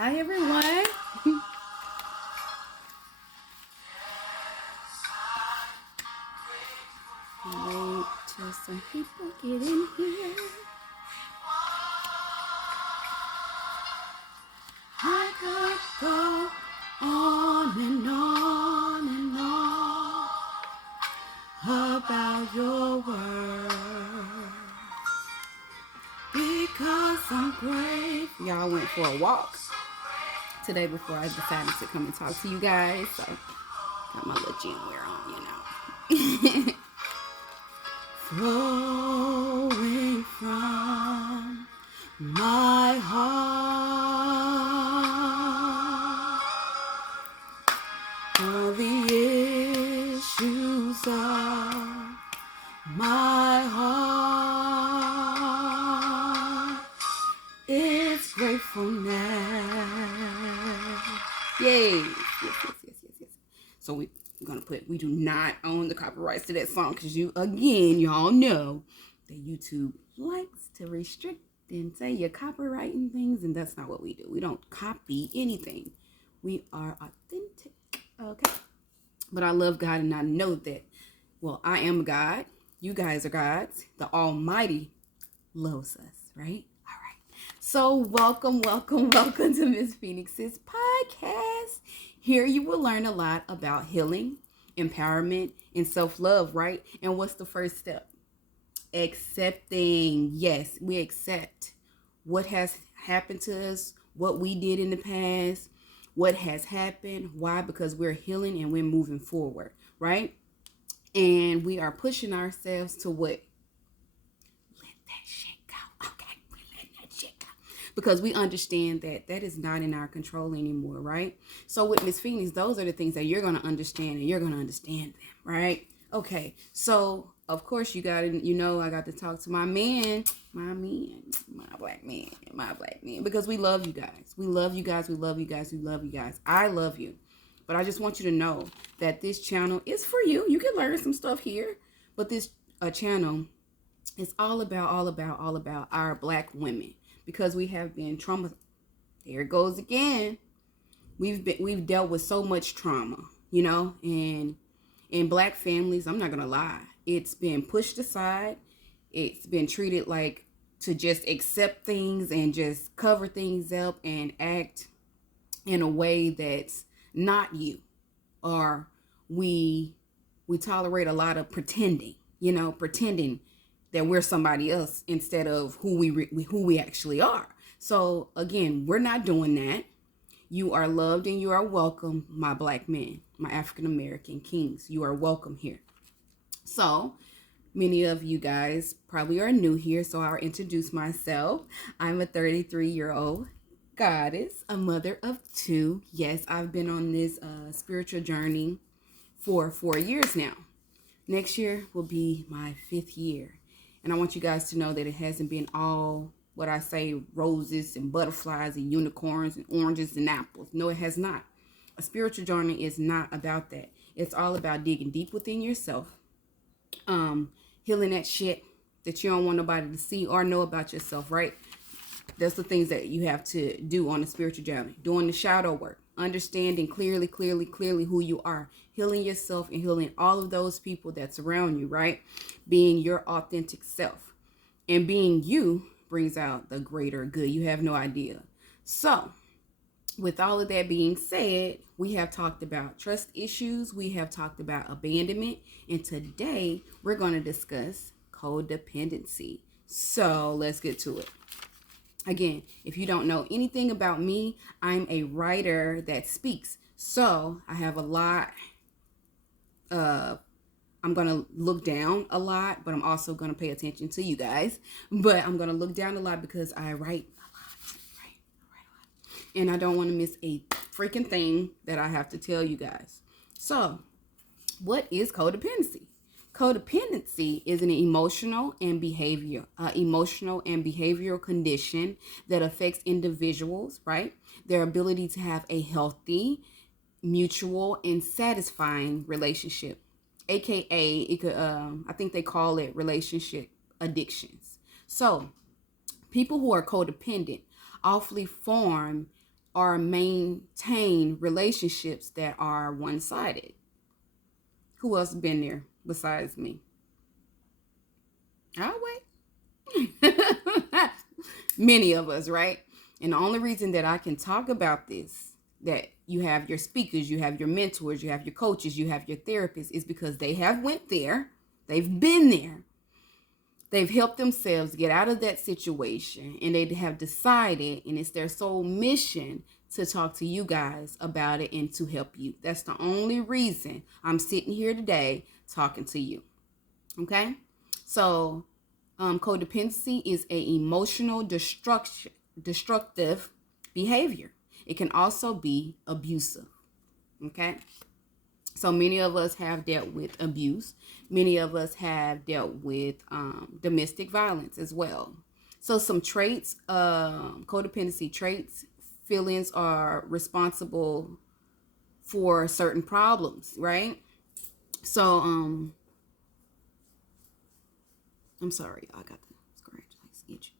Hi, everyone. Wait till some people get in here. I could go on and on and on about your word because I'm grateful. Y'all went for a walk today before I decided to come and talk to you guys. So got my little gym wear on, you know. Flowing from my heart, all the issues of my heart, it's gratefulness. Yay! Yes. So we're gonna put, we do not own the copyrights to that song because y'all know that YouTube likes to restrict and say you're copywriting things, and that's not what we do. We don't copy anything. We are authentic, okay? But I love God, and I know that, well, I am God. You guys are gods. The Almighty loves us, right? All right. So welcome to Miss Phoenix's podcast. Here you will learn a lot about healing, empowerment, and self-love, right? And what's the first step? Accepting. Yes, we accept what has happened to us, what we did in the past, what has happened. Why? Because we're healing and we're moving forward, right? And we are pushing ourselves to what? Let that shit go. Okay, we let that shit go. Because we understand that that is not in our control anymore, right? So with Miss Phoenix, those are the things that you're going to understand, and you're going to understand them, right? Okay, so of course I got to talk to my black man, because we love you guys. We love you guys. I love you. But I just want you to know that this channel is for you. You can learn some stuff here, but this channel is all about our black women, because we have been traumatized. There it goes again. We've dealt with so much trauma, and in black families, I'm not gonna lie, it's been pushed aside. It's been treated like to just accept things and just cover things up and act in a way that's not you. Or we tolerate a lot of pretending that we're somebody else instead of who we actually are. So again, we're not doing that. You are loved and you are welcome, my black men, my African American kings. You are welcome here. So many of you guys probably are new here, so I'll introduce myself. I'm a 33-year-old goddess, a mother of two. Yes, I've been on this spiritual journey for 4 years now. Next year will be my 5th year. And I want you guys to know that it hasn't been all what I say, roses and butterflies and unicorns and oranges and apples. No, it has not. A spiritual journey is not about that. It's all about digging deep within yourself, healing that shit that you don't want nobody to see or know about yourself, right? That's the things that you have to do on a spiritual journey. Doing the shadow work, understanding clearly who you are, healing yourself and healing all of those people that surround you, right? Being your authentic self. And being you brings out the greater good. You have no idea. So, with all of that being said, we have talked about trust issues. We have talked about abandonment. And today, we're going to discuss codependency. So, let's get to it. Again, if you don't know anything about me, I'm a writer that speaks. So, I have a lot I'm going to look down a lot, but I'm also going to pay attention to you guys. But I'm going to look down a lot because I write a lot. And I don't want to miss a freaking thing that I have to tell you guys. So, what is codependency? Codependency is an emotional and behavioral condition that affects individuals, right? Their ability to have a healthy, mutual, and satisfying relationship. AKA, it could, I think they call it relationship addictions. So, people who are codependent awfully form or maintain relationships that are one-sided. Who else been there besides me? I'll wait. Many of us, right? And the only reason that I can talk about this, that you have your speakers, you have your mentors, you have your coaches, you have your therapists, is because they have went there. They've been there. They've helped themselves get out of that situation, and they have decided, and it's their sole mission to talk to you guys about it and to help you. That's the only reason I'm sitting here today talking to you. Okay? So, codependency is an emotional destructive behavior. It can also be abusive. Okay? So many of us have dealt with abuse. Many of us have dealt with domestic violence as well. So some traits, codependency traits, feelings are responsible for certain problems, right? So, I'm sorry, I got the scratch like itch.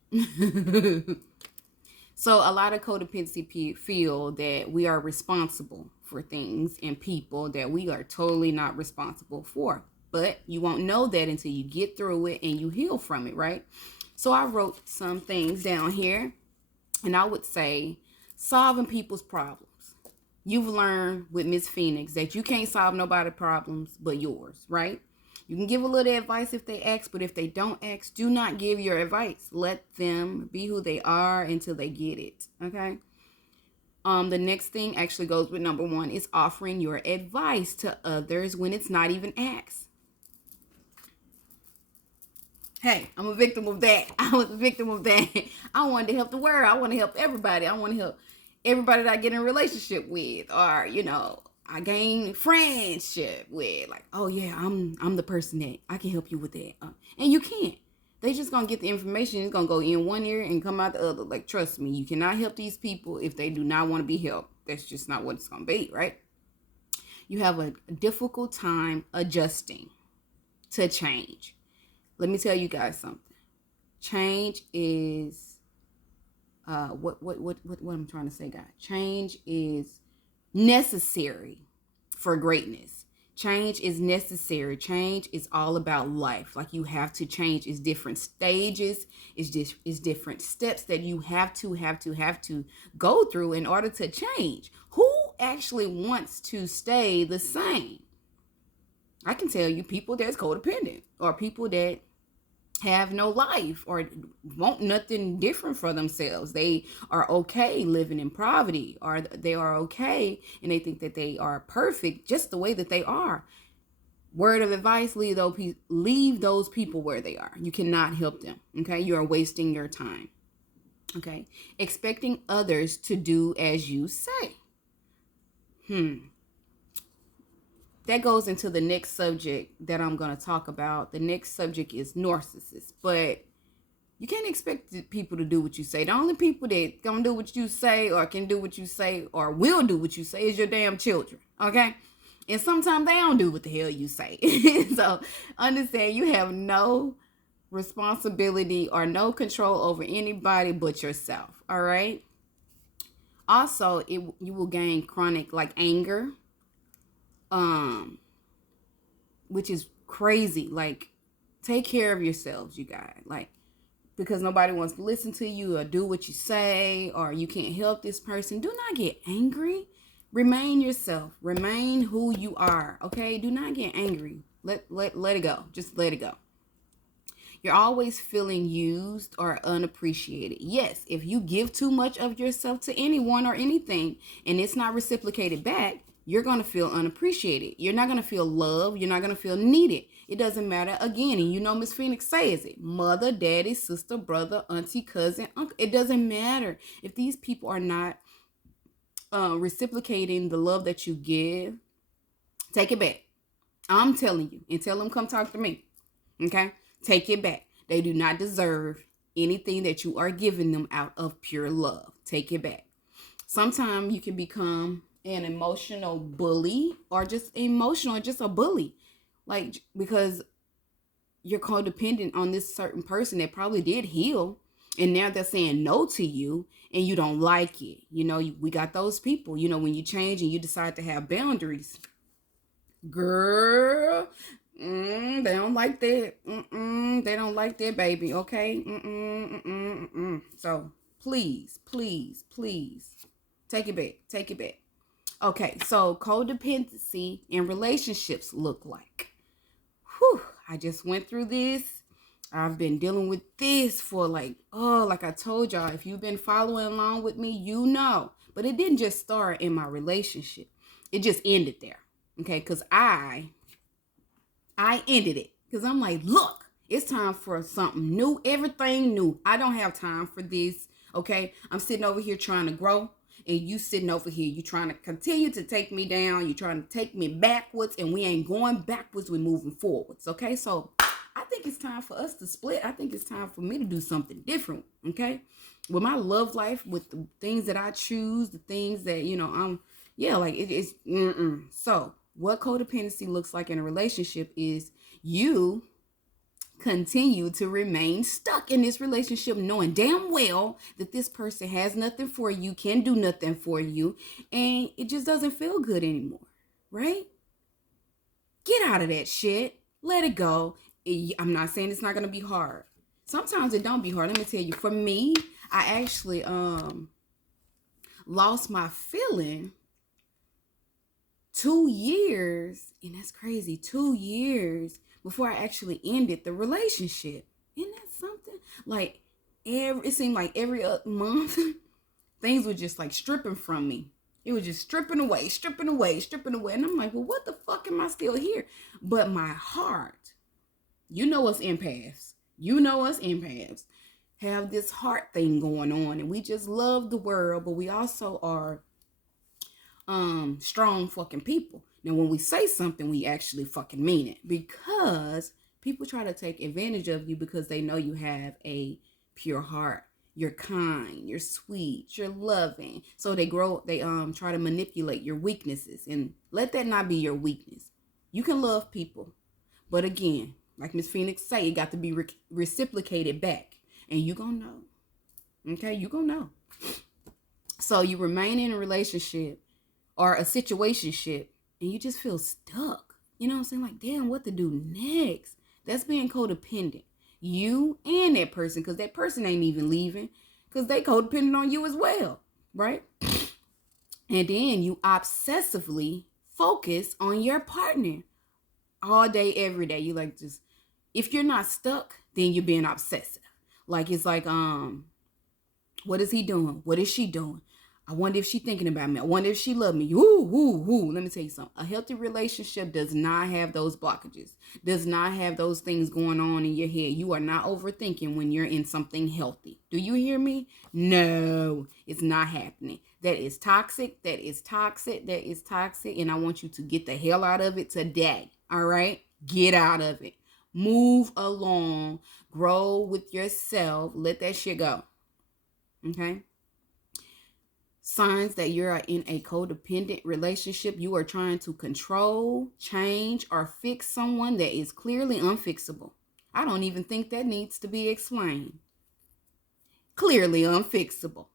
So a lot of codependency feel that we are responsible for things and people that we are totally not responsible for. But you won't know that until you get through it and you heal from it, right? So I wrote some things down here, and I would say solving people's problems. You've learned with Miss Phoenix that you can't solve nobody's problems but yours, right? You can give a little advice if they ask, but if they don't ask, do not give your advice. Let them be who they are until they get it, okay? The next thing actually goes with number 1 is offering your advice to others when it's not even asked. Hey, I'm a victim of that. I was a victim of that. I wanted to help the world. I want to help everybody. I want to help everybody that I get in a relationship with, or, I gain friendship with. Like, oh yeah, I'm the person that I can help you with that. And you can't. They just gonna get the information. It's gonna go in one ear and come out the other. Like, trust me, you cannot help these people if they do not want to be helped. That's just not what it's gonna be, right? You have a difficult time adjusting to change. Let me tell you guys something. Change is what I'm trying to say, guys. Change is necessary for greatness. Change is necessary. Change is all about life. Like, you have to change. It's different stages. It's different steps that you have to go through in order to change. Who actually wants to stay the same? I can tell you people that's codependent, or people that have no life or want nothing different for themselves. They are okay living in poverty, or they are okay and they think that they are perfect just the way that they are. Word of advice, leave those people where they are. You cannot help them. Okay? You are wasting your time. Okay? Expecting others to do as you say. That goes into the next subject that I'm going to talk about. The next subject is narcissists. But you can't expect people to do what you say. The only people that going to do what you say, or can do what you say, or will do what you say, is your damn children. Okay? And sometimes they don't do what the hell you say. So understand, you have no responsibility or no control over anybody but yourself. All right? Also, you will gain chronic anger. Which is crazy. Like, take care of yourselves, you guys. Like, because nobody wants to listen to you or do what you say, or you can't help this person, do not get angry. Remain yourself. Remain who you are. Okay? Do not get angry. Let it go. Just let it go. You're always feeling used or unappreciated. Yes, if you give too much of yourself to anyone or anything and it's not reciprocated back, you're going to feel unappreciated. You're not going to feel loved. You're not going to feel needed. It doesn't matter. Again, and Miss Phoenix says it. Mother, daddy, sister, brother, auntie, cousin, uncle. It doesn't matter. If these people are not reciprocating the love that you give, take it back. I'm telling you. And tell them, come talk to me. Okay? Take it back. They do not deserve anything that you are giving them out of pure love. Take it back. Sometimes you can become an emotional bully, or just a bully, because you're codependent on this certain person that probably did heal, And now they're saying no to you and you don't like it. You know, we got those people, you know, when you change and you decide to have boundaries, girl, they don't like that. They don't like that, baby. Okay. So please, please, please take it back. Take it back. Okay. So codependency in relationships look like. Whew. I just went through this. I've been dealing with this for like I told y'all, if you've been following along with me, you know. But it didn't just start in my relationship. It just ended there. Okay, because I ended it. Because I'm like, look, it's time for something new, everything new. I don't have time for this. Okay, I'm sitting over here trying to grow. And you sitting over here, you trying to continue to take me down. You trying to take me backwards. And we ain't going backwards. We're moving forwards. Okay, so I think it's time for us to split. I think it's time for me to do something different. Okay, with my love life, with the things that I choose, the things that, you know, it's. So what codependency looks like in a relationship is you continue to remain stuck in this relationship knowing damn well that this person has nothing for you, can do nothing for you, and it just doesn't feel good anymore, right? Get out of that shit. Let it go. I'm not saying it's not going to be hard. Sometimes it don't be hard. Let me tell you, for me, I actually lost my feeling 2 years, and that's crazy, 2 years before I actually ended the relationship. Isn't that something? Like, it seemed like every month, things were just like stripping from me. It was just stripping away. And I'm like, well, what the fuck am I still here? But my heart, you know us empaths, have this heart thing going on. And we just love the world, but we also are strong fucking people. Now, when we say something, we actually fucking mean it, because people try to take advantage of you because they know you have a pure heart. You're kind, you're sweet, you're loving. So they try to manipulate your weaknesses, and let that not be your weakness. You can love people, but again, like Miss Phoenix say, it got to be reciprocated back, and you gonna know. Okay, you gonna know. So you remain in a relationship or a situationship, and you just feel stuck. You know what I'm saying? Like, damn, what to do next? That's being codependent. You and that person, because that person ain't even leaving, because they codependent on you as well, right? And then you obsessively focus on your partner all day, every day. You like, just, if you're not stuck, then you're being obsessive. Like, it's like, what is he doing? What is she doing? I wonder if she's thinking about me. I wonder if she loves me. Ooh. Let me tell you something. A healthy relationship does not have those blockages. Does not have those things going on in your head. You are not overthinking when you're in something healthy. Do you hear me? No, it's not happening. That is toxic. And I want you to get the hell out of it today. All right? Get out of it. Move along. Grow with yourself. Let that shit go. Okay? Signs that you're in a codependent relationship: you are trying to control, change, or fix someone that is clearly unfixable. I don't even think that needs to be explained. Clearly unfixable.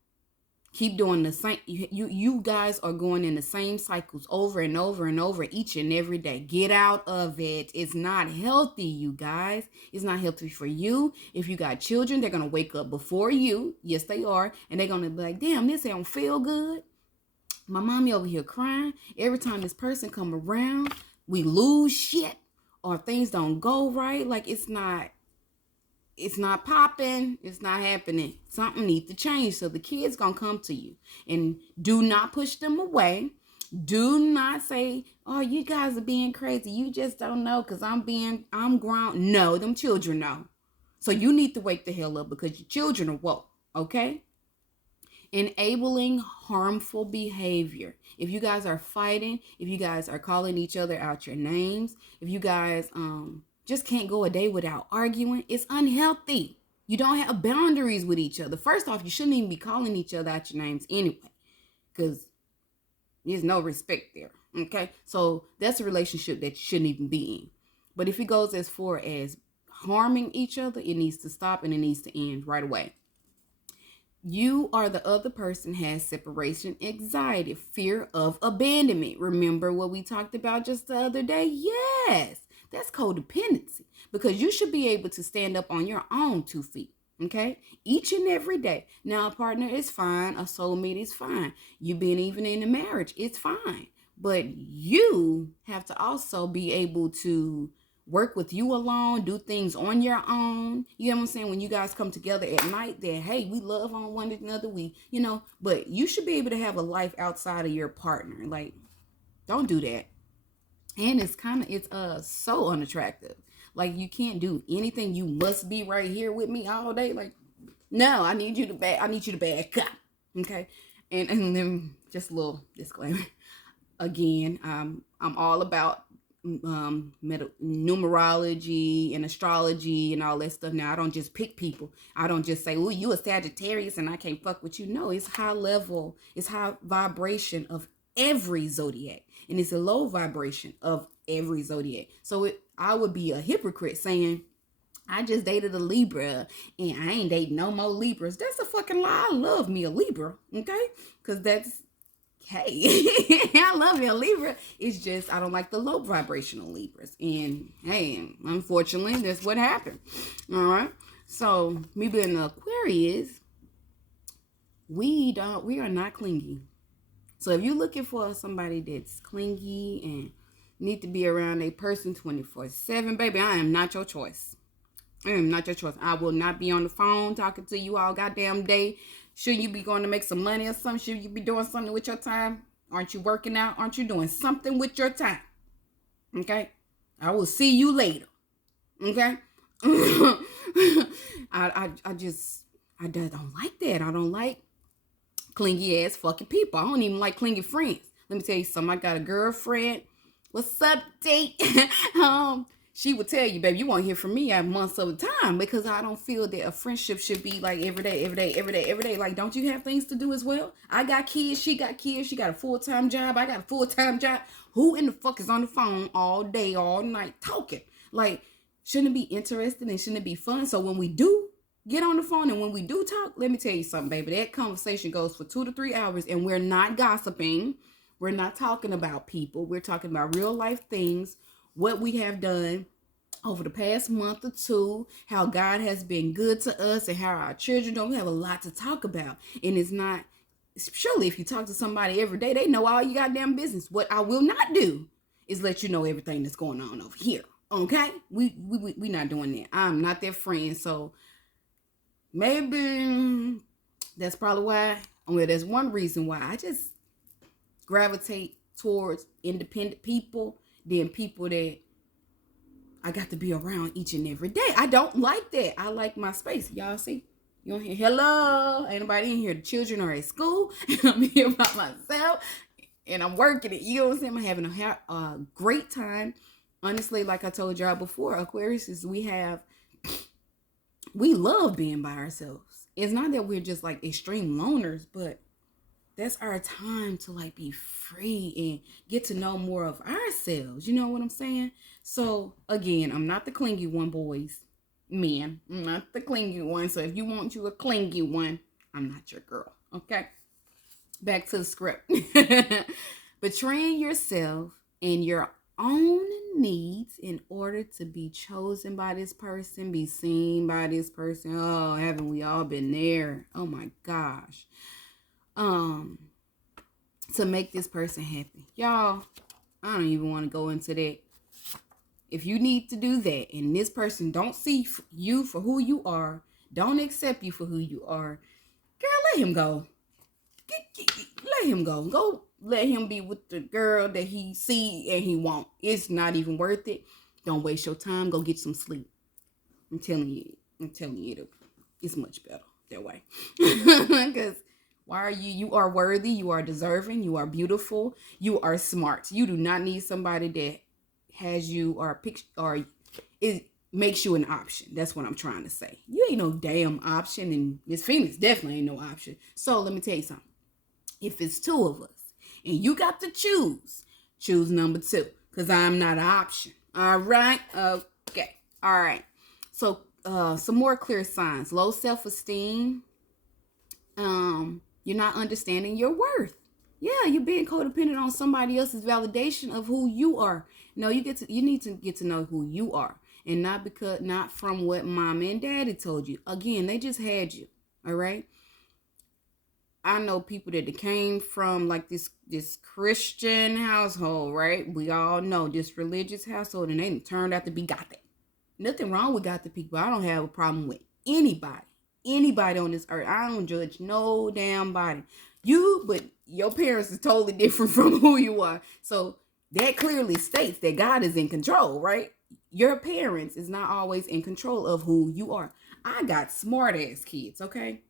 Keep doing the same. You guys are going in the same cycles over and over and over each and every day. Get out of it. It's not healthy, you guys. It's not healthy for you. If you got children, they're going to wake up before you. Yes, they are. And they're going to be like, damn, this don't feel good. My mommy over here crying. Every time this person come around, we lose shit or things don't go right. Like, it's not popping. It's not happening. Something needs to change. So the kids gonna come to you, and do not push them away. Do not say, oh, you guys are being crazy. You just don't know because I'm grown. No, them children know. So you need to wake the hell up, because your children are woke. Okay? Enabling harmful behavior. If you guys are fighting, if you guys are calling each other out your names, if you guys just can't go a day without arguing, it's unhealthy. You don't have boundaries with each other. First off, you shouldn't even be calling each other out your names anyway, because there's no respect there. Okay? So that's a relationship that you shouldn't even be in. But if it goes as far as harming each other, it needs to stop, and it needs to end right away. You or the other person has separation anxiety, fear of abandonment. Remember what we talked about just the other day? Yes, that's codependency, because you should be able to stand up on your own 2 feet. Okay, each and every day. Now, a partner is fine, a soulmate is fine. You being even in a marriage, it's fine. But you have to also be able to work with you alone, do things on your own. You know what I'm saying? When you guys come together at night, then hey, we love on one another. But you should be able to have a life outside of your partner. Like, don't do that. And it's so unattractive. Like, you can't do anything. You must be right here with me all day. Like, no, I need you to back up. Okay. And then just a little disclaimer. Again, I'm all about numerology and astrology and all that stuff. Now, I don't just pick people. I don't just say, "Oh, you a Sagittarius and I can't fuck with you." No, it's high level. It's high vibration of every zodiac, and it's a low vibration of every zodiac. So I would be a hypocrite saying, I just dated a Libra and I ain't dating no more Libras. That's a fucking lie. I love me a Libra, okay? Because hey, I love me a Libra. It's just I don't like the low vibrational Libras. And hey, unfortunately, that's what happened. All right. So me being an Aquarius, we are not clingy. So if you're looking for somebody that's clingy and need to be around a person 24/7, baby, I am not your choice. I am not your choice. I will not be on the phone talking to you all goddamn day. Should you be going to make some money or something? Should you be doing something with your time? Aren't you working out? Aren't you doing something with your time? Okay? I will see you later. Okay? I just don't like that. I don't like clingy ass fucking people. I don't even like clingy friends. Let me tell you something. I got a girlfriend. What's up, date? She would tell you, baby, you won't hear from me at months of the time, because I don't feel that a friendship should be like every day. Like, don't you have things to do as well? I got kids. She got kids. She got a full-time job. I got a full-time job. Who in the fuck is on the phone all day, all night talking? Like, shouldn't it be interesting and shouldn't it be fun? So when we do get on the phone and when we do talk, let me tell you something, baby. That conversation goes for 2 to 3 hours, and we're not gossiping. We're not talking about people. We're talking about real life things, what we have done over the past month or two, how God has been good to us, and how our children don't. We have a lot to talk about. And it's not, surely if you talk to somebody every day, they know all your goddamn business. What I will not do is let you know everything that's going on over here. Okay? We not doing that. I'm not their friend. So maybe that's probably why. Well, there's one reason why I just gravitate towards independent people than people that I got to be around each and every day. I don't like that. I like my space. Y'all see? You don't hear hello? Ain't nobody in here. The children are at school. I'm here by myself. And I'm working it. You know what I'm saying? I'm having a great time. Honestly, like I told y'all before, Aquarius is we love being by ourselves. It's not that we're just like extreme loners, but that's our time to like be free and get to know more of ourselves. You know what I'm saying? So again, I'm not the clingy one, boys. Men, I'm not the clingy one. So if you want you a clingy one, I'm not your girl. Okay? Back to the script. Betraying yourself and your own needs in order to be chosen by this person, be seen by this person. Oh, haven't we all been there? Oh my gosh. To make this person happy. Y'all, I don't even want to go into that. If you need to do that and this person don't see you for who you are, don't accept you for who you are, girl, let him go. Let him go. Go let him be with the girl that he see and he want. It's not even worth it. Don't waste your time. Go get some sleep. I'm telling you, it's much better that way. Because why are you are worthy, you are deserving, you are beautiful, you are smart. You do not need somebody that has you or it makes you an option. That's what I'm trying to say. You ain't no damn option, and Miss Phoenix definitely ain't no option. So let me tell you something. If it's 2 of us and you got to choose number 2, because I'm not an option. All right? Okay. All right. So some more clear signs. Low self-esteem. You're not understanding your worth. Yeah, you're being codependent on somebody else's validation of who you are. No, you need to get to know who you are, and not from what mom and daddy told you. Again, they just had you. All right. I know people that came from like this Christian household, right? We all know this religious household, and they turned out to be Gothic. Nothing wrong with Gothic people. I don't have a problem with anybody on this earth. I don't judge no damn body. But your parents is totally different from who you are. So that clearly states that God is in control, right? Your parents is not always in control of who you are. I got smart ass kids, okay?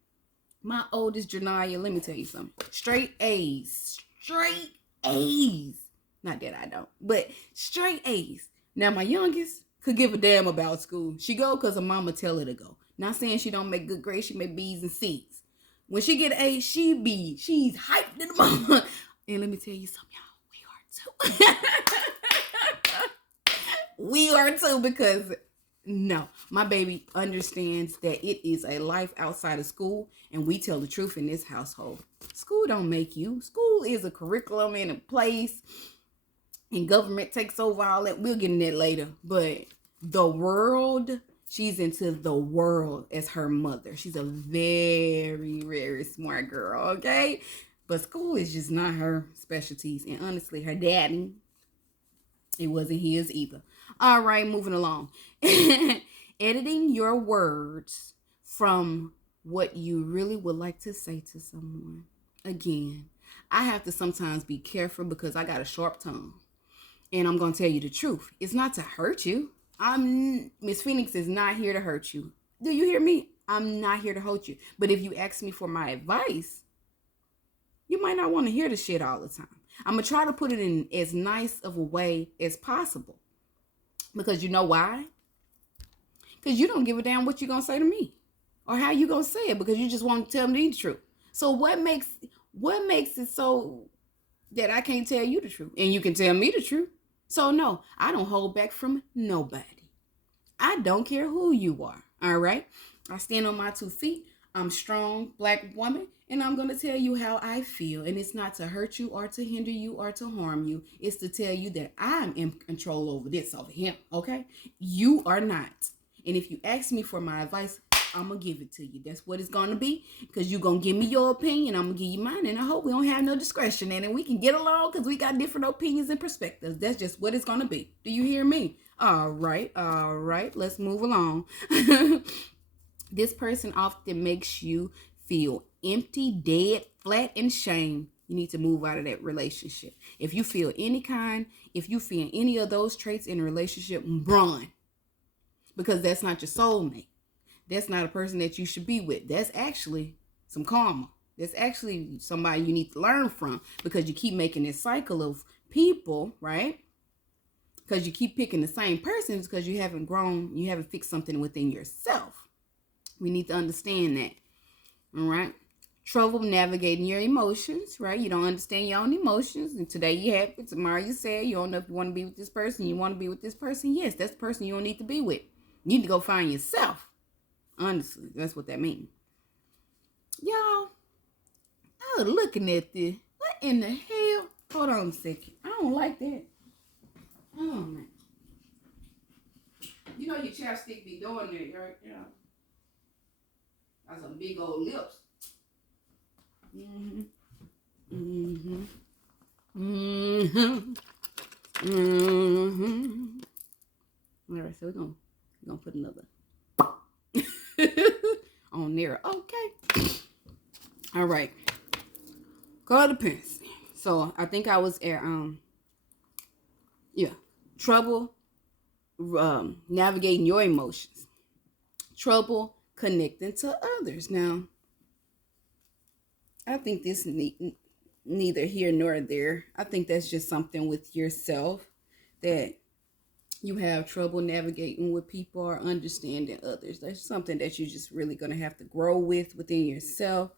My oldest, Janaya, let me tell you something. Straight A's. Straight A's. Not that I don't, but straight A's. Now, my youngest could give a damn about school. She go because her mama tell her to go. Not saying she don't make good grades. She make B's and C's. When she get A's, she's hyped in the mama. And let me tell you something, y'all. We are too. We are too, because no, my baby understands that it is a life outside of school, and we tell the truth in this household. School don't make you. School is a curriculum and a place, and government takes over all that. We'll get in that later. But the world, she's into the world as her mother. She's a very, very smart girl, okay? But school is just not her specialties. And honestly, her daddy, it wasn't his either. All right, moving along. Editing your words from what you really would like to say to someone. Again, I have to sometimes be careful because I got a sharp tongue. And I'm going to tell you the truth. It's not to hurt you. Miss Phoenix is not here to hurt you. Do you hear me? I'm not here to hurt you. But if you ask me for my advice, you might not want to hear the shit all the time. I'm going to try to put it in as nice of a way as possible. Because you know why? Because you don't give a damn what you're going to say to me. Or how you going to say it. Because you just want to tell me the truth. So what makes it so that I can't tell you the truth? And you can tell me the truth. So no, I don't hold back from nobody. I don't care who you are. All right? I stand on my 2 feet. I'm a strong black woman. And I'm going to tell you how I feel. And it's not to hurt you or to hinder you or to harm you. It's to tell you that I'm in control over this, over him. Okay? You are not. And if you ask me for my advice, I'm going to give it to you. That's what it's going to be. Because you're going to give me your opinion. I'm going to give you mine. And I hope we don't have no discretion in it. We can get along because we got different opinions and perspectives. That's just what it's going to be. Do you hear me? All right. All right. Let's move along. This person often makes you feel empty, dead, flat, and shame. You need to move out of that relationship. If you feel any of those traits in a relationship, run. Because that's not your soulmate. That's not a person that you should be with. That's actually some karma. That's actually somebody you need to learn from, because you keep making this cycle of people, right? Because you keep picking the same persons because you haven't grown, you haven't fixed something within yourself. We need to understand that. All right. Trouble navigating your emotions, right? You don't understand your own emotions. And today you happy, tomorrow you sad. You don't know if you want to be with this person. You want to be with this person. Yes, that's the person you don't need to be with. You need to go find yourself. Honestly, that's what that means. Y'all, I was looking at this. What in the hell? Hold on a second. I don't like that. Hold on, man. You know your chapstick be doing that, right? Yeah. That's some big old lips. All right, so we're gonna put another on there. Okay. All right. Codependency. So I think I was at trouble navigating your emotions. Trouble connecting to others. Now, I think this neither here nor there. I think that's just something with yourself, that you have trouble navigating with people or understanding others. That's something that you're just really going to have to grow within yourself.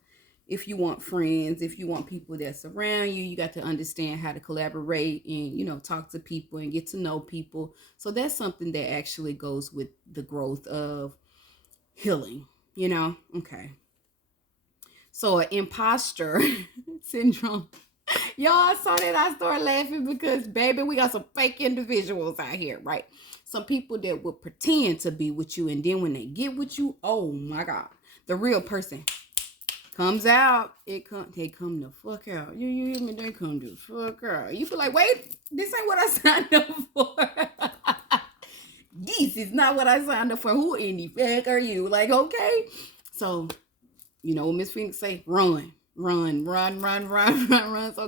If you want friends, if you want people that surround you, you got to understand how to collaborate and, talk to people and get to know people. So that's something that actually goes with the growth of healing, Okay. So an imposter syndrome. Y'all, I saw that. I started laughing because, baby, we got some fake individuals out here, right? Some people that will pretend to be with you, and then when they get with you, oh my God, the real person comes out. They come the fuck out. You hear me? They come the fuck out. You feel like, wait, this ain't what I signed up for. This is not what I signed up for. Who in the fuck are you? Like, okay. So, Miss Phoenix say, run so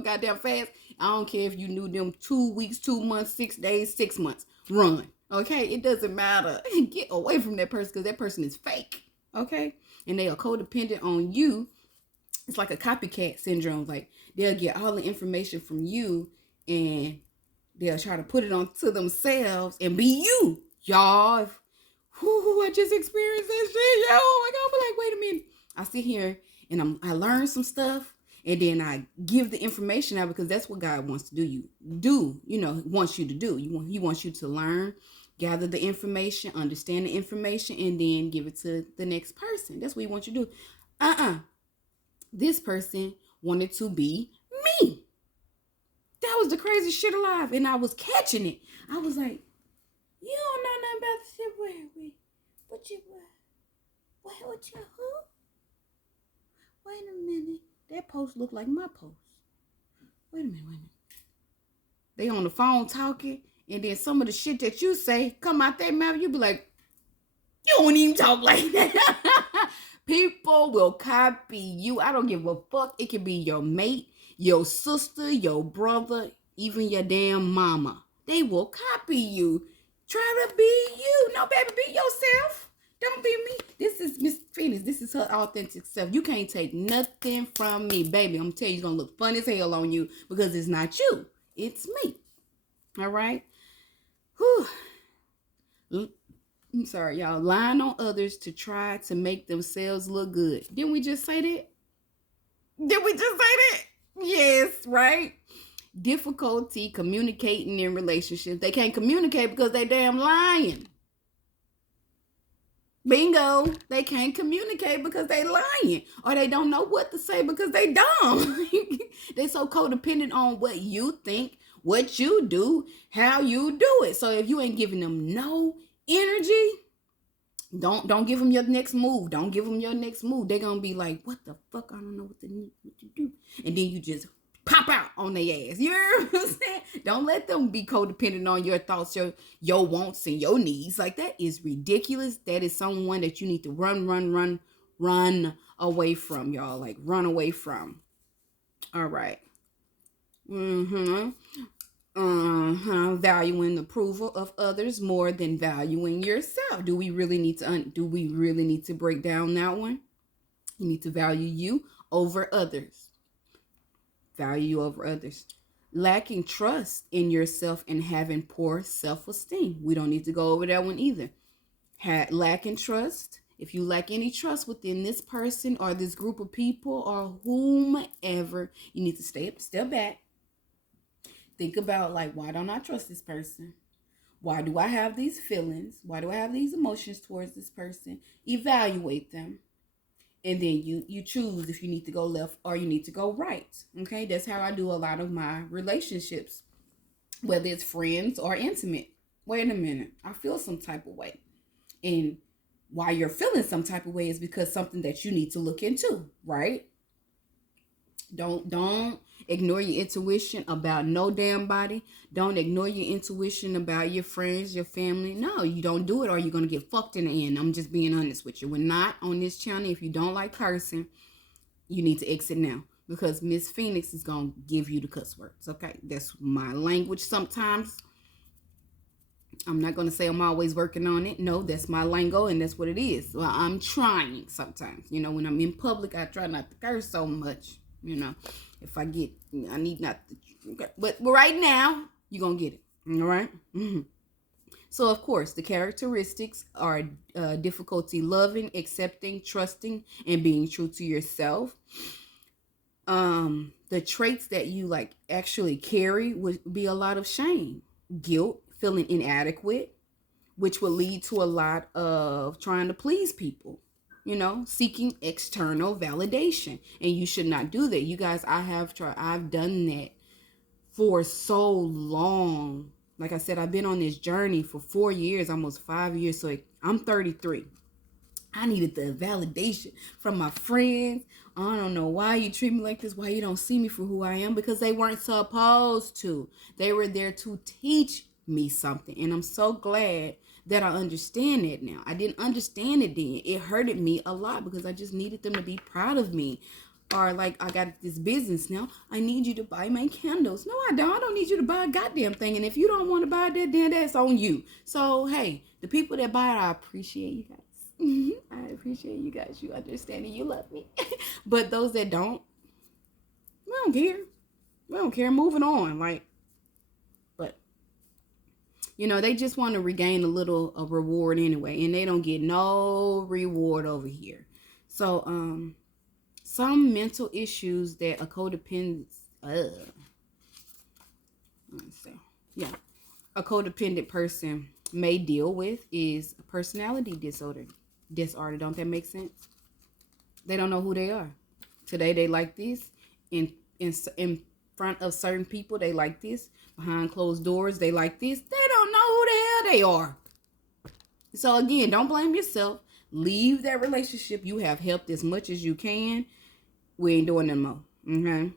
goddamn fast. I don't care if you knew them 2 weeks, 2 months, 6 days, 6 months. Run. Okay? It doesn't matter. Get away from that person because that person is fake. Okay? And they are codependent on you. It's like a copycat syndrome. Like, they'll get all the information from you and they'll try to put it on to themselves and be you. Y'all, I just experienced that shit. Yo, oh my God. But like, wait a minute. I sit here and I learn some stuff, and then I give the information out because that's what God wants to do. Wants you to do. He wants you to learn, gather the information, understand the information, and then give it to the next person. That's what he wants you to do. This person wanted to be me. That was the craziest shit alive, and I was catching it. I was like, you don't know nothing about the shit where what you who? Wait a minute. That post looked like my post. Wait a minute. They on the phone talking, and then some of the shit that you say come out their mouth, you be like, you don't even talk like that. People will copy you. I don't give a fuck. It could be your mate, your sister, your brother, even your damn mama. They will copy you. Try to be you. No, baby, be yourself. Don't be me. This is Miss Phoenix. This is her authentic self. You can't take nothing from me, baby. I'm telling you, it's going to look funny as hell on you because it's not you. It's me. All right? Whew. I'm sorry, y'all. Lying on others to try to make themselves look good. Didn't we just say that? Yes, right? Difficulty communicating in relationships. They can't communicate because they damn lying. Bingo. They can't communicate because they lying. Or they don't know what to say because they dumb. They so codependent on what you think, what you do, how you do it. So if you ain't giving them no energy, don't give them your next move. Don't give them your next move. They're going to be like, what the fuck? I don't know what to do. And then you just pop out on their ass. You know what I'm saying? Don't let them be codependent on your thoughts, your wants and your needs. Like, that is ridiculous. That is someone that you need to run away from, y'all. Like, run away from. All right. Valuing the approval of others more than valuing yourself. Do we really need to break down that one? You need to value you over others. Value you over others. Lacking trust in yourself and having poor self-esteem. We don't need to go over that one either. Lacking trust. If you lack any trust within this person or this group of people or whomever, you need to step back. Think about, like, why don't I trust this person? Why do I have these feelings? Why do I have these emotions towards this person? Evaluate them. And then you choose if you need to go left or you need to go right. Okay, that's how I do a lot of my relationships, whether it's friends or intimate. Wait a minute, I feel some type of way. And why you're feeling some type of way is because something that you need to look into, right? Don't ignore your intuition about no damn body. Don't ignore your intuition about your friends, your family. No, you don't do it or you're going to get fucked in the end. I'm just being honest with you. We're not on this channel. If you don't like cursing, you need to exit now because Miss Phoenix is going to give you the cuss words. Okay, that's my language sometimes. I'm not going to say I'm always working on it. No, that's my lingo and that's what it is. Well, I'm trying sometimes. When I'm in public, I try not to curse so much. If I need not to, but right now, you're going to get it. All right. So, of course, the characteristics are difficulty loving, accepting, trusting, and being true to yourself. The traits that you actually carry would be a lot of shame, guilt, feeling inadequate, which will lead to a lot of trying to please people. seeking external validation. And you should not do that. You guys, I've done that for so long. Like I said, I've been on this journey for 4 years, almost 5 years. So I'm 33. I needed the validation from my friends. I don't know why you treat me like this, why you don't see me for who I am, because they weren't supposed to. They were there to teach me something. And I'm so glad that I understand it now. I didn't understand it then. It hurted me a lot because I just needed them to be proud of me. Or like, I got this business now, I need you to buy my candles. No, I don't. I don't need you to buy a goddamn thing. And if you don't want to buy that, then that's on you. So, hey, the people that buy it, I appreciate you guys. I appreciate you guys. You understand and you love me. But those that don't, we don't care. We don't care. Moving on. But they just want to regain a little of reward anyway, and they don't get no reward over here. So, some mental issues that a codependent, a codependent person may deal with is a personality disorder. Don't that make sense? They don't know who they are. Today they like this. In front of certain people, they like this. Behind closed doors, they like this. They don't know who the hell they are. So again, don't blame yourself. Leave that relationship. You have helped as much as you can. We ain't doing no more. Okay.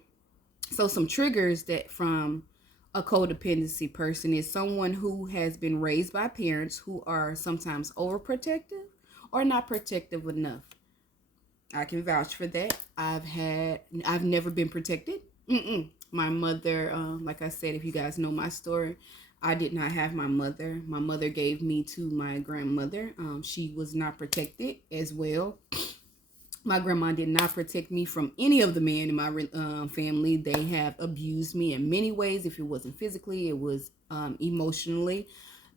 So some triggers that from a codependency person is someone who has been raised by parents who are sometimes overprotective or not protective enough. I can vouch for that. I've never been protected. My mother, like I said, if you guys know my story, I did not have my mother. My mother gave me to my grandmother. She was not protected as well. My grandma did not protect me from any of the men in my family. They have abused me in many ways. If it wasn't physically, it was emotionally.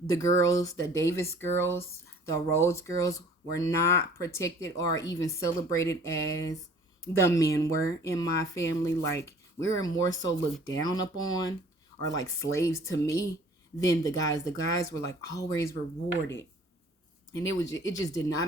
The girls, the Davis girls, the Rhodes girls were not protected or even celebrated as the men were in my family. Like, we were more so looked down upon or like slaves to me than the guys. The guys were like always rewarded. And it just did not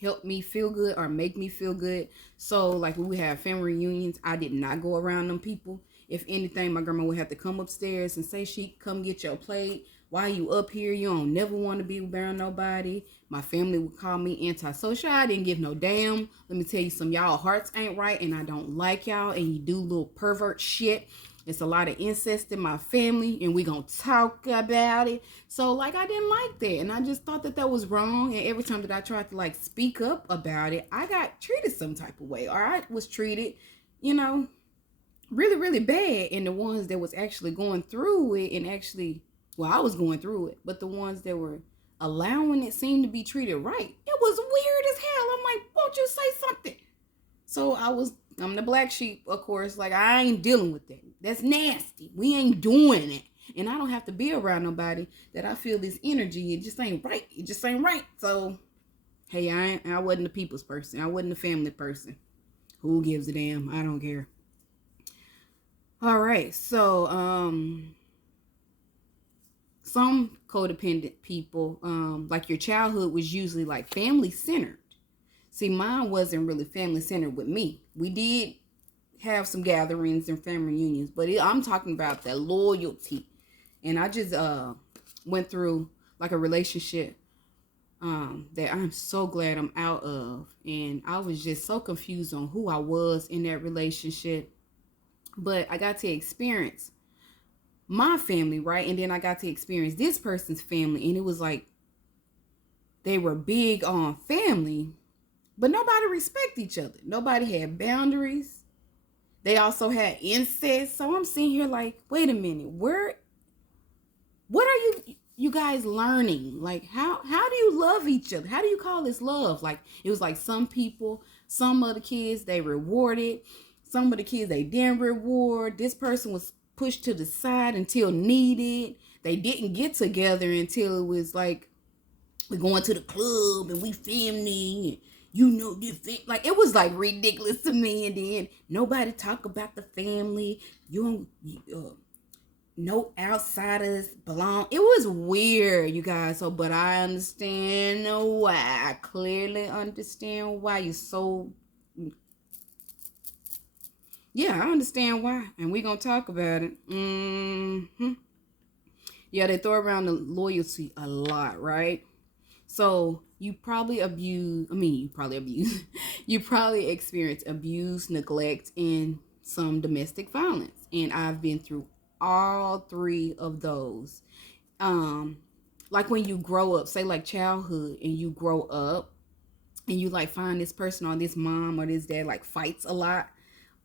help me feel good or make me feel good. So like when we have family reunions, I did not go around them people. If anything, my grandma would have to come upstairs and say, "She come get your plate. Why you up here? You don't never want to be around nobody." My family would call me antisocial. I didn't give no damn. Let me tell you some, y'all hearts ain't right and I don't like y'all and you do little pervert shit. It's a lot of incest in my family and we gonna talk about it. So like, I didn't like that. And I just thought that was wrong. And every time that I tried to like speak up about it, I got treated some type of way. Or I was treated, really, really bad. And the ones that was actually going through it and I was going through it. But the ones that were allowing it seemed to be treated right. It was weird as hell. I'm like, won't you say something? So I'm the black sheep, of course. Like, I ain't dealing with that. That's nasty. We ain't doing it. And I don't have to be around nobody that I feel this energy. It just ain't right. It just ain't right. So, hey, I wasn't a people's person. I wasn't a family person. Who gives a damn? I don't care. All right. So, some codependent people, like your childhood was usually like family centered. See, mine wasn't really family centered with me. We did have some gatherings and family reunions, but I'm talking about the loyalty. And I just went through like a relationship that I'm so glad I'm out of. And I was just so confused on who I was in that relationship. But I got to experience my family, right? And then I got to experience this person's family. And it was like they were big on family, but nobody respect each other. Nobody had boundaries. They also had incest. So I'm sitting here like, wait a minute, what are you guys learning? Like, how do you love each other? How do you call this love? Like, it was like some people, some of the kids, they rewarded. Some of the kids, they didn't reward. This person was pushed to the side until needed. They didn't get together until it was like, we're going to the club and we family and this thing. Like, it was like ridiculous to me. And then nobody talk about the family. no outsiders belong. It was weird, you guys. So, but I understand why. I clearly understand why you're so. Yeah, I understand why, and we're gonna talk about it. Yeah, they throw around the loyalty a lot, right? So you probably abuse. I mean, you probably abuse. You probably experience abuse, neglect, and some domestic violence. And I've been through all three of those. Um, like when you grow up, say like childhood, and you grow up, and you like find this person or this mom or this dad like fights a lot,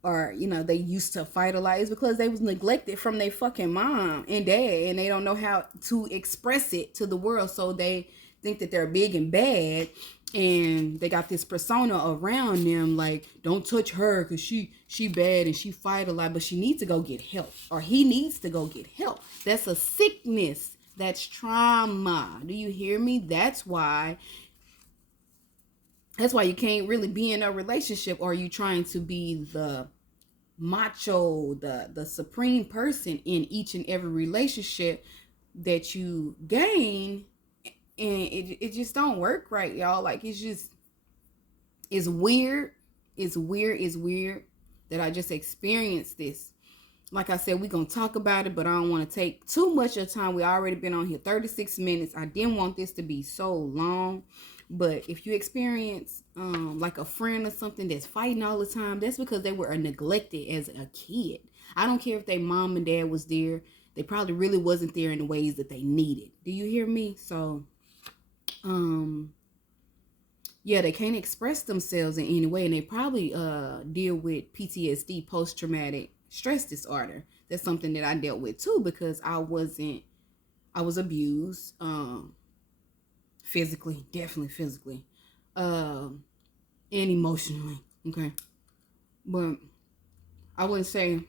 or they used to fight a lot, is because they was neglected from their fucking mom and dad, and they don't know how to express it to the world, so they think that they're big and bad, and they got this persona around them like, don't touch her because she bad and she fight a lot, but she needs to go get help, or he needs to go get help. That's a sickness. That's trauma. Do you hear me? That's why you can't really be in a relationship, or you trying to be the macho, the supreme person in each and every relationship that you gain, and it just don't work right, y'all. Like, it's weird. It's weird that I just experienced this. Like I said, we're going to talk about it, but I don't want to take too much of time. We already been on here 36 minutes. I didn't want this to be so long. But if you experience like a friend or something that's fighting all the time, that's because they were neglected as a kid. I don't care if their mom and dad was there. They probably really wasn't there in the ways that they needed. Do you hear me? So, yeah, they can't express themselves in any way. And they probably deal with PTSD, post-traumatic stress disorder. That's something that I dealt with too, because I was abused, physically, definitely physically, and emotionally. Okay. But I wouldn't say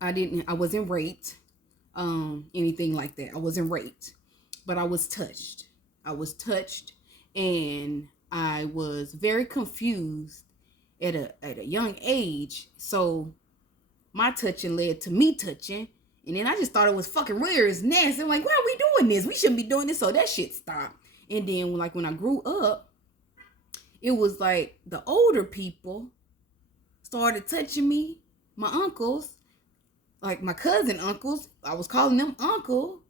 I wasn't raped, anything like that. I wasn't raped, but I was touched. And I was very confused at a young age. So my touching led to me touching. And then I just thought it was fucking weird. It's nasty. I'm like, why are we doing this? We shouldn't be doing this. So that shit stopped. And then like when I grew up, it was like the older people started touching me. My uncles, like my cousin uncles, I was calling them uncle.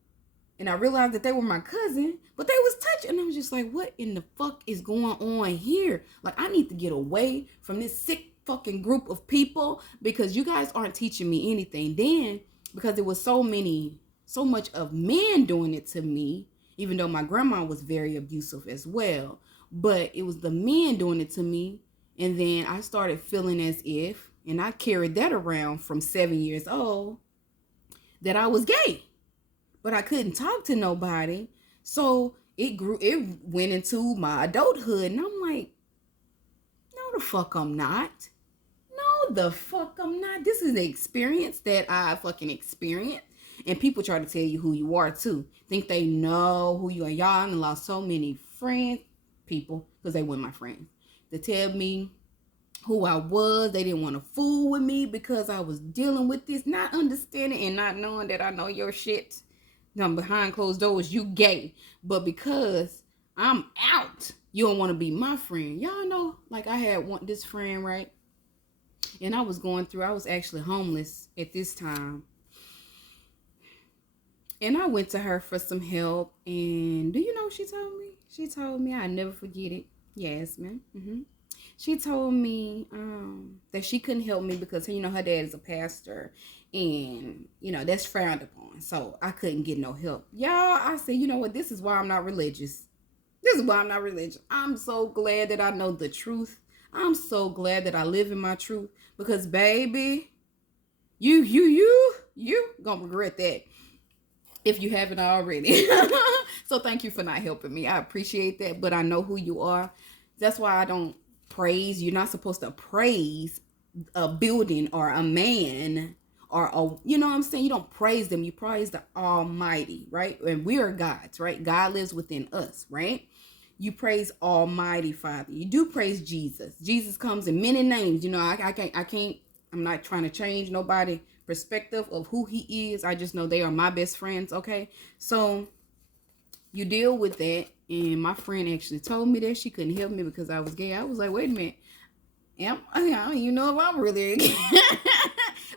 And I realized that they were my cousin, but they was touching. And I was just like, what in the fuck is going on here? Like, I need to get away from this sick fucking group of people, because you guys aren't teaching me anything. Then, because there was so much of men doing it to me, even though my grandma was very abusive as well, but it was the men doing it to me. And then I started feeling as if, and I carried that around from 7 years old, that I was gay. But I couldn't talk to nobody. So it went into my adulthood. And I'm like, no, the fuck I'm not. No, the fuck I'm not. This is the experience that I fucking experienced. And people try to tell you who you are too. Think they know who you are. Y'all, I lost so many people, because they weren't my friends, to tell me who I was. They didn't want to fool with me because I was dealing with this, not understanding and not knowing that I know your shit. Behind closed doors, you gay. But because I'm out, you don't want to be my friend. Y'all know, like, I had this friend, right? And I was actually homeless at this time. And I went to her for some help. And do you know what she told me? She told me, I never forget it. Yes, man. She told me that she couldn't help me because, her dad is a pastor. And, that's frowned upon. So I couldn't get no help. Y'all, I said, you know what? This is why I'm not religious. I'm so glad that I know the truth. I'm so glad that I live in my truth. Because, baby, you gonna regret that if you haven't already. So thank you for not helping me. I appreciate that. But I know who you are. That's why I don't praise. You're not supposed to praise a building or a man. Or, you know what I'm saying? You don't praise them. You praise the Almighty, right? And we are God's, right? God lives within us, right? You praise Almighty Father. You do praise Jesus. Jesus comes in many names. I can't, I'm not trying to change nobody's perspective of who he is. I just know they are my best friends, okay? So you deal with that. And my friend actually told me that she couldn't help me because I was gay. I was like, wait a minute. You know if I'm really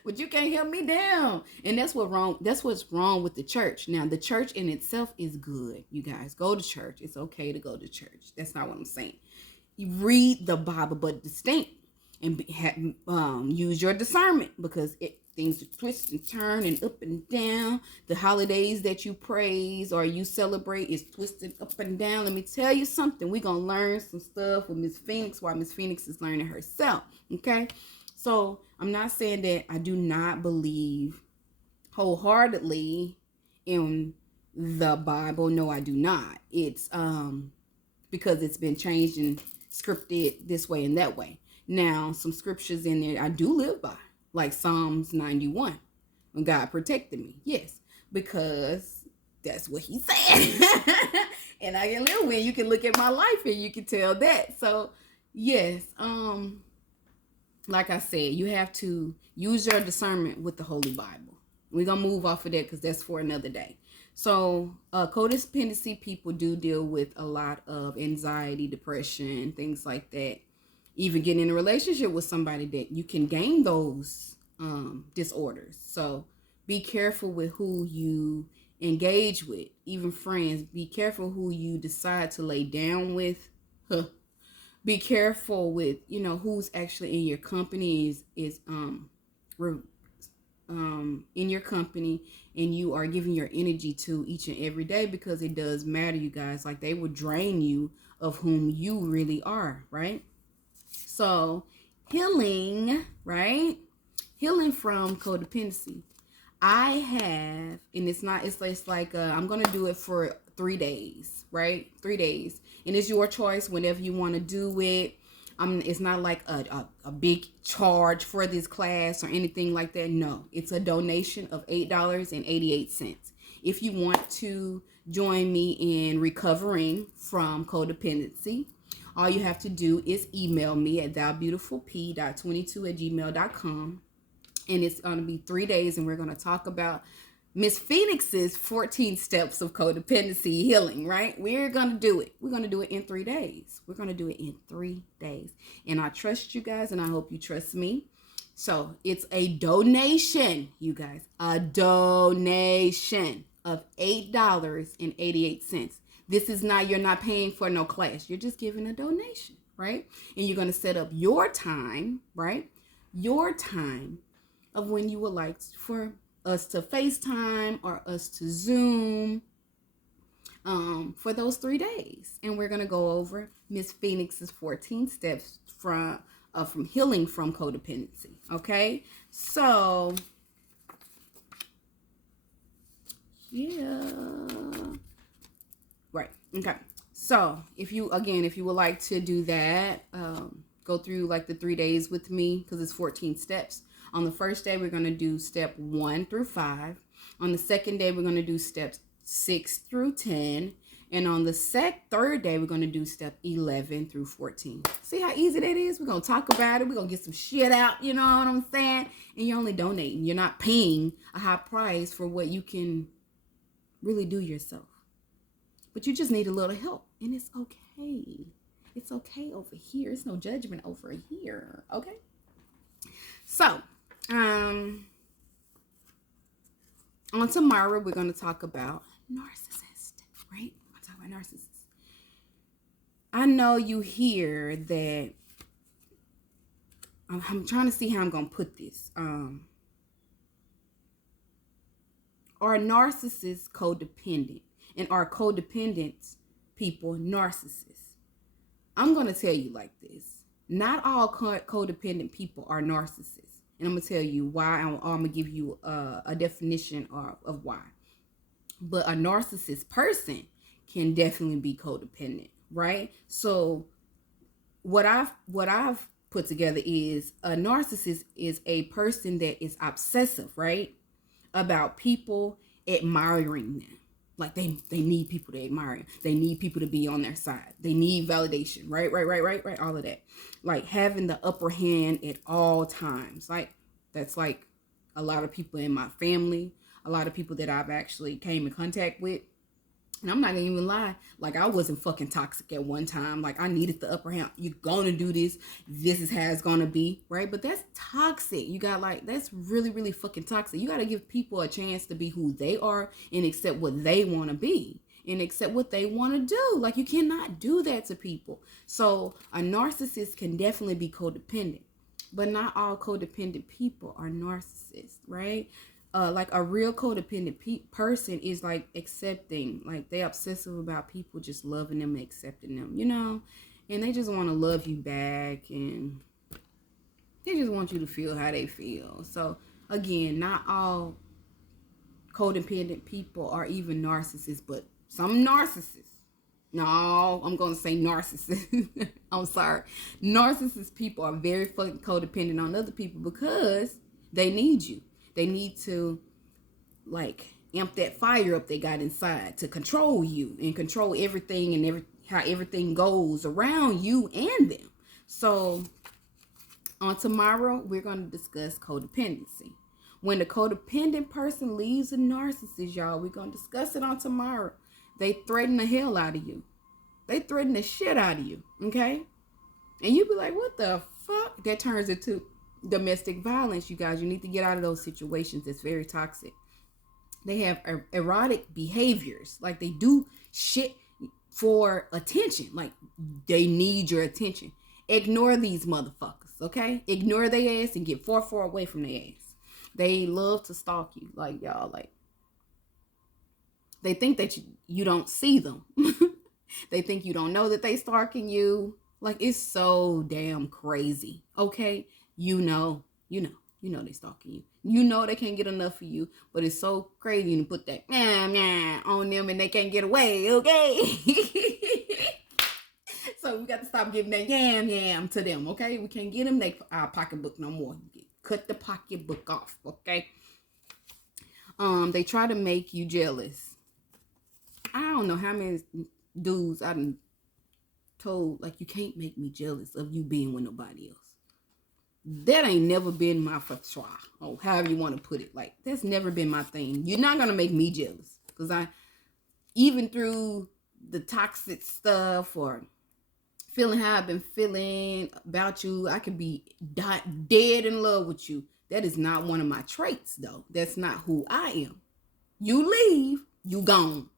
but you can't help me down. And that's what's wrong with the church. Now the church in itself is good. You guys go to church. It's okay to go to church. That's not what I'm saying. You read the Bible, but distinct, and use your discernment, because things twist and turn and up and down. The holidays that you praise or you celebrate is twisted up and down. Let me tell you something. We're going to learn some stuff with Miss Phoenix while Miss Phoenix is learning herself. Okay? So I'm not saying that I do not believe wholeheartedly in the Bible. No, I do not. It's because it's been changed and scripted this way and that way. Now, some scriptures in there I do live by, like Psalms 91, when God protected me. Yes, because that's what he said. And I can live with. You can look at my life and you can tell that. So, yes, like I said, you have to use your discernment with the Holy Bible. We're going to move off of that because that's for another day. So, codependency people do deal with a lot of anxiety, depression, things like that. Even getting in a relationship with somebody that you can gain those disorders. So be careful with who you engage with. Even friends, be careful who you decide to lay down with. Be careful with, who's actually in your company is in your company, and you are giving your energy to each and every day, because it does matter, you guys. Like, they will drain you of whom you really are, right? So healing, right? Healing from codependency. I have, and it's like I'm going to do it for 3 days, right? 3 days. And it's your choice whenever you want to do it. It's not like a big charge for this class or anything like that. No, it's a donation of $8.88. If you want to join me in recovering from codependency, all you have to do is email me at thoubeautifulp.22@gmail.com. And it's going to be 3 days, and we're going to talk about Miss Phoenix's 14 steps of codependency healing, right? We're going to do it. We're going to do it in 3 days. We're going to do it in 3 days. And I trust you guys, and I hope you trust me. So it's a donation, you guys. A donation of $8.88. This is not, you're not paying for no class. You're just giving a donation, right? And you're going to set up your time, right? Your time of when you would like for us to FaceTime or us to Zoom for those 3 days. And we're going to go over Miss Phoenix's 14 steps from healing from codependency. Okay? So, yeah. Right. Okay. So if you would like to do that, go through like the 3 days with me, because it's 14 steps. On the first day, we're going to do step 1 through 5. On the second day, we're going to do steps 6 through 10. And on the third day, we're going to do step 11 through 14. See how easy that is? We're going to talk about it. We're going to get some shit out. You know what I'm saying? And you're only donating. You're not paying a high price for what you can really do yourself. But you just need a little help. And it's okay. It's okay over here. It's no judgment over here. Okay? So, on tomorrow, we're going to talk about narcissists, right? We're going to talk about narcissists. I know you hear that, I'm trying to see how I'm going to put this. Are narcissists codependent? And are codependent people narcissists? I'm going to tell you like this. Not all codependent people are narcissists. And I'm going to tell you why. I'm going to give you a definition of why. But a narcissist person can definitely be codependent, right? So what I've put together is a narcissist is a person that is obsessive, right? About people admiring them. Like they need people to admire them. They need people to be on their side. They need validation, right? All of that. Like having the upper hand at all times. Like that's like a lot of people in my family, a lot of people that I've actually came in contact with. And I'm not gonna even lie, like I wasn't fucking toxic at one time. Like I needed the upper hand. You're gonna do this. This is how it's gonna be, right? But that's toxic. You got like, that's really, really fucking toxic. You gotta give people a chance to be who they are and accept what they wanna be and accept what they wanna do. Like you cannot do that to people. So a narcissist can definitely be codependent, but not all codependent people are narcissists, right? Like a real codependent person is like accepting, like they obsessive about people just loving them and accepting them, you know, and they just want to love you back and they just want you to feel how they feel. So again, not all codependent people are even narcissists, but some narcissists. No, I'm going to say narcissists. I'm sorry. Narcissist people are very fucking codependent on other people because they need you. They need to like amp that fire up they got inside to control you and control everything and how everything goes around you and them. So on tomorrow, we're going to discuss codependency. When the codependent person leaves a narcissist, y'all, we're going to discuss it on tomorrow. They threaten the hell out of you. They threaten the shit out of you, okay? And you be like, what the fuck? That turns into domestic violence, you guys. You need to get out of those situations. It's very toxic. They have erotic behaviors. Like they do shit for attention. Like they need your attention. Ignore these motherfuckers, okay? Ignore their ass and get far away from their ass. They love to stalk you. Like y'all, like they think that you don't see them. They think you don't know that they stalking you. Like it's so damn crazy, okay? You know they stalking you. You know they can't get enough of you, but it's so crazy to put that on them and they can't get away, okay? So we got to stop giving that yam to them, okay? We can't get them our pocketbook no more. Cut the pocketbook off, okay? They try to make you jealous. I don't know how many dudes I done told, like, you can't make me jealous of you being with nobody else. That ain't never been my fatwa, or however you want to put it. Like, that's never been my thing. You're not going to make me jealous. Because even through the toxic stuff or feeling how I've been feeling about you, I could be dead in love with you. That is not one of my traits, though. That's not who I am. You leave, you gone.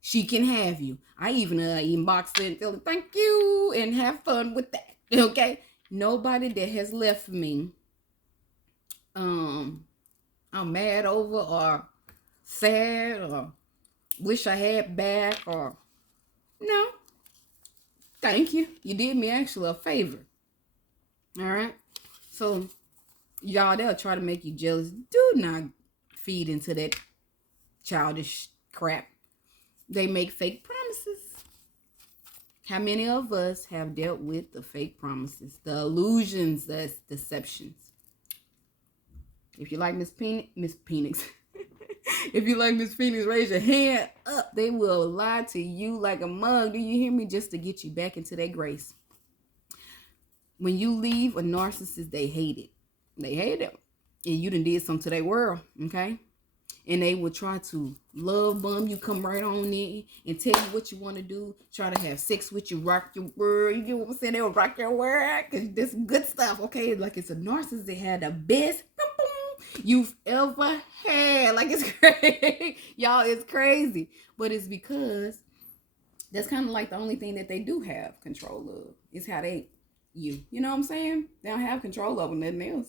She can have you. I even inbox and tell her thank you and have fun with that. Okay? Nobody that has left me I'm mad over or sad or wish I had back or no. Thank you. You did me actually a favor. All right? So y'all, they'll try to make you jealous. Do not feed into that childish crap. They make fake promises. How many of us have dealt with the fake promises, the illusions, the deceptions? If you like Miss Phoenix, if you like Miss Phoenix, raise your hand up. They will lie to you like a mug. Do you hear me? Just to get you back into their grace. When you leave a narcissist, they hate it. They hate it. And you done did something to their world, okay? And they will try to love bomb you, come right on in and tell you what you want to do. Try to have sex with you, rock your world. You get what I'm saying? They will rock your world. Because this good stuff, okay? Like it's a narcissist that had the best you've ever had. Like it's crazy. Y'all, it's crazy. But it's because that's kind of like the only thing that they do have control of. Is how you know what I'm saying? They don't have control over nothing else.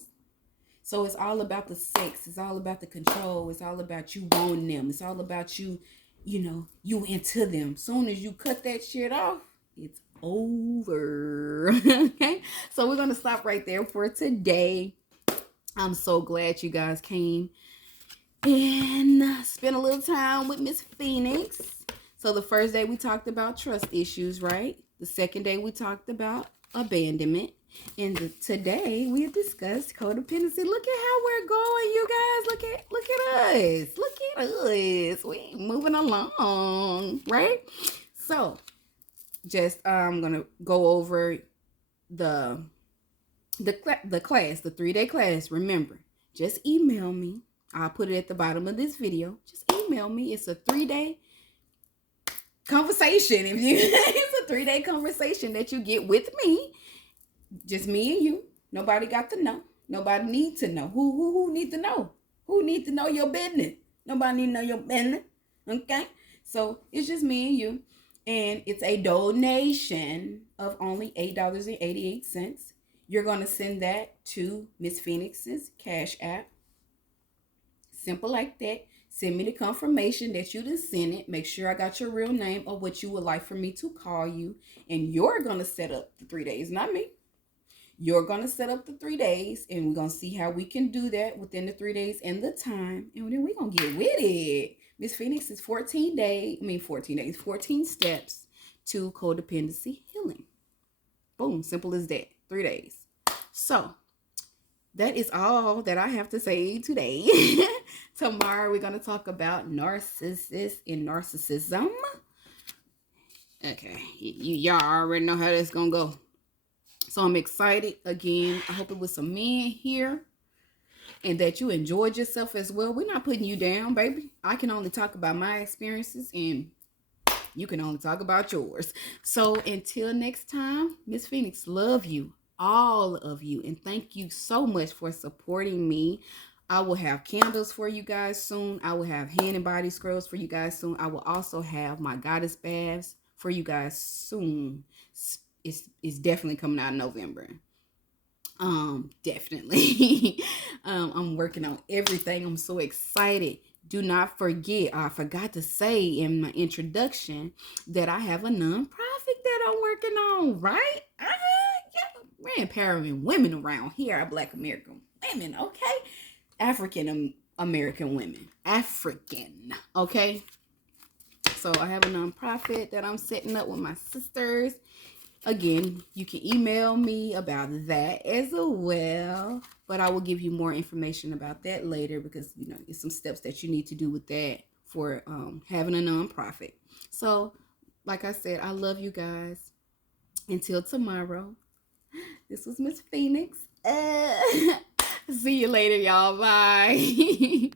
So it's all about the sex. It's all about the control. It's all about you wanting them. It's all about you, you into them. Soon as you cut that shit off, it's over. Okay? So we're going to stop right there for today. I'm so glad you guys came and spent a little time with Miss Phoenix. So the first day we talked about trust issues, right? The second day we talked about abandonment. And today we discussed codependency. Look at how we're going, you guys. Look at us. Look at us. We moving along, right? So, just I'm gonna go over the class, the 3-day class. Remember, just email me. I'll put it at the bottom of this video. Just email me. It's a 3-day conversation. If you it's a 3-day conversation that you get with me. Just me and you. Nobody got to know. Nobody need to know. Who need to know? Who need to know your business? Nobody need to know your business. Okay? So it's just me and you. And it's a donation of only $8.88. You're going to send that to Miss Phoenix's Cash App. Simple like that. Send me the confirmation that you just sent it. Make sure I got your real name or what you would like for me to call you. And you're going to set up the 3 days, not me. You're going to set up the 3 days, and we're going to see how we can do that within the 3 days and the time. And then we're going to get with it. Miss Phoenix is 14 steps to codependency healing. Boom. Simple as that. 3 days. So that is all that I have to say today. Tomorrow we're going to talk about narcissists and narcissism. Okay. Y'all already know how that's going to go. So I'm excited. Again, I hope it was some men here and that you enjoyed yourself as well. We're not putting you down, baby. I can only talk about my experiences and you can only talk about yours. So until next time, Miss Phoenix, love you, all of you. And thank you so much for supporting me. I will have candles for you guys soon. I will have hand and body scrubs for you guys soon. I will also have my goddess baths for you guys soon. It's definitely coming out in November. Definitely. I'm working on everything. I'm so excited. Do not forget, I forgot to say in my introduction that I have a nonprofit that I'm working on, right? Yeah, we're empowering women around here, our Black American women, okay? African American women. African, okay? So I have a nonprofit that I'm setting up with my sisters. Again, you can email me about that as well, but I will give you more information about that later because, you know, it's some steps that you need to do with that for having a nonprofit. So, like I said, I love you guys. Until tomorrow, this was Miss Phoenix. See you later, y'all. Bye.